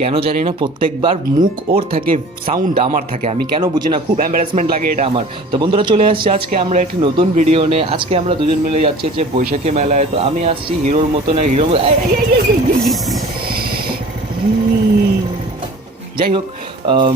কেন জানি না প্রত্যেকবার মুখ ওর থাকে, সাউন্ড আমার থাকে, আমি কেন বুঝি না, খুব এম্বারাসমেন্ট লাগে এটা আমার। তো বন্ধুরা চলে আসছে আজকে আমরা একটি নতুন ভিডিও নিয়ে। আজকে আমরা দুজন মিলে যাচ্ছি যে বৈশাখী মেলায়। তো আমি আসছি হিরোর মতো না, হিরো যাই হোক,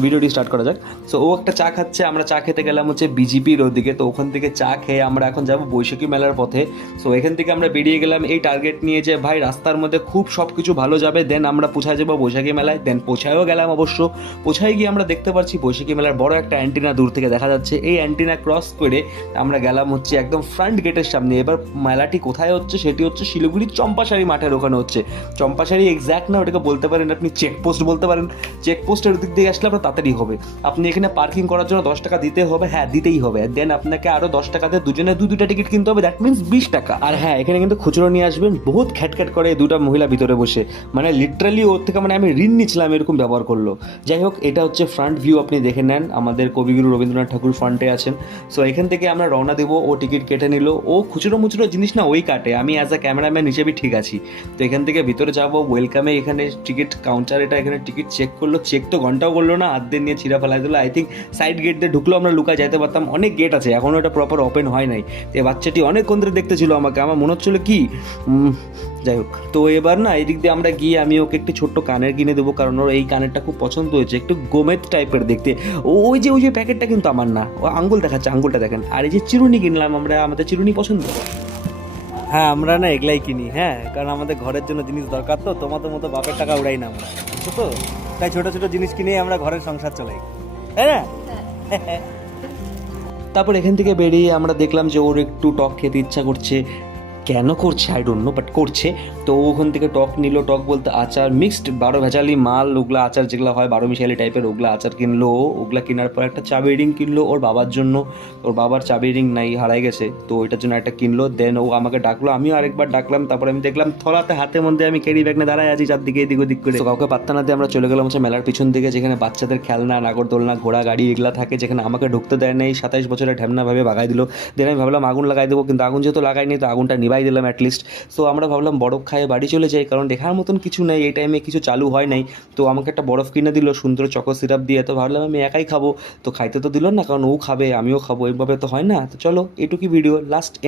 ভিডিওটি স্টার্ট করা যাক। সো ও একটা চা খাচ্ছে, আমরা চা খেতে গেলাম হচ্ছে বিজেপির ওদিকে। তো ওখান থেকে চা খেয়ে আমরা এখন যাব বৈশাখী মেলার পথে। সো এখান থেকে আমরা বেরিয়ে গেলাম এই টার্গেট নিয়ে যে ভাই রাস্তার মধ্যে খুব সব কিছু ভালো যাবে, দেন আমরা পৌঁছায় যাবো বৈশাখী মেলায়। দেন পৌঁছায়ও গেলাম অবশ্য। পৌঁছায় গিয়ে আমরা দেখতে পাচ্ছি বৈশাখী মেলার বড় একটা অ্যান্টিনা দূর থেকে দেখা যাচ্ছে। এই অ্যান্টিনা ক্রস করে আমরা গেলাম হচ্ছে একদম ফ্রন্ট গেটের সামনে। এবার মেলাটি কোথায় হচ্ছে সেটি হচ্ছে শিলিগুড়ির চম্পাশাড়ি মাঠের ওখানে হচ্ছে। চম্পাশাড়ি এক্স্যাক্ট না, ওটাকে বলতে পারেন আপনি চেকপোস্ট বলতে পারেন। চেকপোস্টের দিক দিয়ে আসলে আপনার তাড়াতাড়ি হবে। আপনি এখানে পার্কিং করার জন্য 10 টাকা দিতে হবে, হ্যাঁ দিতেই হবে। দেন আপনাকে আরও 10 টাকাতে দুজনে দুটা টিকিট কিনতে হবে, দ্যাট মিনস 20 টাকা। আর হ্যাঁ, এখানে কিন্তু খুচরো নিয়ে আসবেন। বহুত খ্যাটখ্যাট করে দুটা মহিলা ভিতরে বসে, মানে লিটারালি ওর থেকে মানে আমি ঋণ নিচ্ছিলাম এরকম ব্যবহার করলো। যাই হোক, এটা হচ্ছে ফ্রন্ট ভিউ, আপনি দেখে নেন। আমাদের কবিগুরু রবীন্দ্রনাথ ঠাকুর ফ্রন্টে আছেন। সো এখান থেকে আমরা রওনা দেবো। ও টিকিট কেটে নিল। ও খুচরো মুচরো জিনিস না ওই কাটে, আমি অ্যাজ আ ক্যামেরাম্যান হিসেবে ঠিক আছি। তো এখান থেকে ভিতরে যাবো। ওয়েলকামে এখানে টিকিট কাউন্টার, এটা এখানে টিকিট চেক করলো। চেক তো ঘন্টাও করলো না, হাত দিয়ে নিয়ে ছিঁড়া ফেলাই দিল। আই থিঙ্ক সাইড গেট দিয়ে ঢুকলো, আমরা লুকায় যেতে পারতাম। অনেক গেট আছে, এখনও এটা প্রপার ওপেন হয় নাই। তো এই বাচ্চাটি অনেকক্ষণ ধরে দেখতেছিল আমাকে, আমার মনে হচ্ছিলো কি যাই হোক। তো এবার না এদিক দিয়ে আমরা গিয়ে আমি ওকে একটি ছোট্ট কানের কিনে দেবো, কারণ ওর এই কানেরটা খুব পছন্দ হয়েছে, একটু গোমেদ টাইপের দেখতে। ওই যে প্যাকেটটা কিন্তু আমার না, ও আঙ্গুল দেখাচ্ছে, আঙ্গুলটা দেখেন। আর এই যে চিরুনি কিনলাম আমরা, আমাদের চিরুনি পছন্দ। হ্যাঁ, আমরা না এগুলাই কিনি, হ্যাঁ, কারণ আমাদের ঘরের জন্য জিনিস দরকার। তো তোমাদের মতো বাপের টাকা উড়াই না আমরা, বুঝছো তো? তাই ছোটো ছোটো জিনিস কিনে আমরা ঘরের সংসার চালাই, তাই না? তারপর এখান থেকে বেরিয়ে আমরা দেখলাম যে ওর একটু টক খেতে ইচ্ছা করছে। কেন করছে আই ডোন্ট নো, বাট করছে। তো ওখান থেকে টক নিল, টক বলতে আচার, মিক্সড 12 ভেজালি মাল, ওগুলো আচার যেগুলো হয় 12 মিশালি টাইপের, ওগুলো আচার কিনলো। ওগুলা কেনার পর একটা চাবি রিং কিনলো ওর বাবার জন্য। ওর বাবার চাবি রিং নাই, হারাই গেছে, তো ওইটার জন্য একটা কিনলো। দেন ও আমাকে ডাকলো, আমিও আরেকবার ডাকলাম। তারপরে আমি দেখলাম থলাতে হাতের মধ্যে আমি ক্যারি ব্যাগ নিয়ে দাঁড়ায় আছি চারদিকে এদিক ওদিক করে। তো কাউকে পাত্তা না দিয়ে আমরা চলে গেলাম হচ্ছে মেলার পিছন দিকে, যেখানে বাচ্চাদের খেলনা, নাগরদোলনা, ঘোড়া গাড়ি এগুলা থাকে, যেখানে আমাকে ঢুকতে দেয় নাই। 27 বছরের ঢ্যামনা ভাবে ভাগাই দিল। দেন আমি ভাবলাম আগুন লাগাই দেবো, কিন্তু আগুন যেহেতু লাগাইনি তো আগুনটা নিভাই দিলাম অ্যাটলিস্ট। সো আমরা ভাবলাম বরফ খাইয়ে বাড়ি চলে যাই, কারণ দেখার মতন কিছু নেই, এই টাইমে কিছু চালু হয় নাই। তো আমাকে একটা বরফ কিনে দিল সুন্দর চকো সিরাপ দিয়ে। তো ভাবলাম আমি একাই খাবো, তো খাইতে তো দিল না, কারণ ও খাবে আমিও খাবো, এইভাবে তো হয় না। তো চলো, এটুকুই ভিডিও, লাস্ট এন্ড।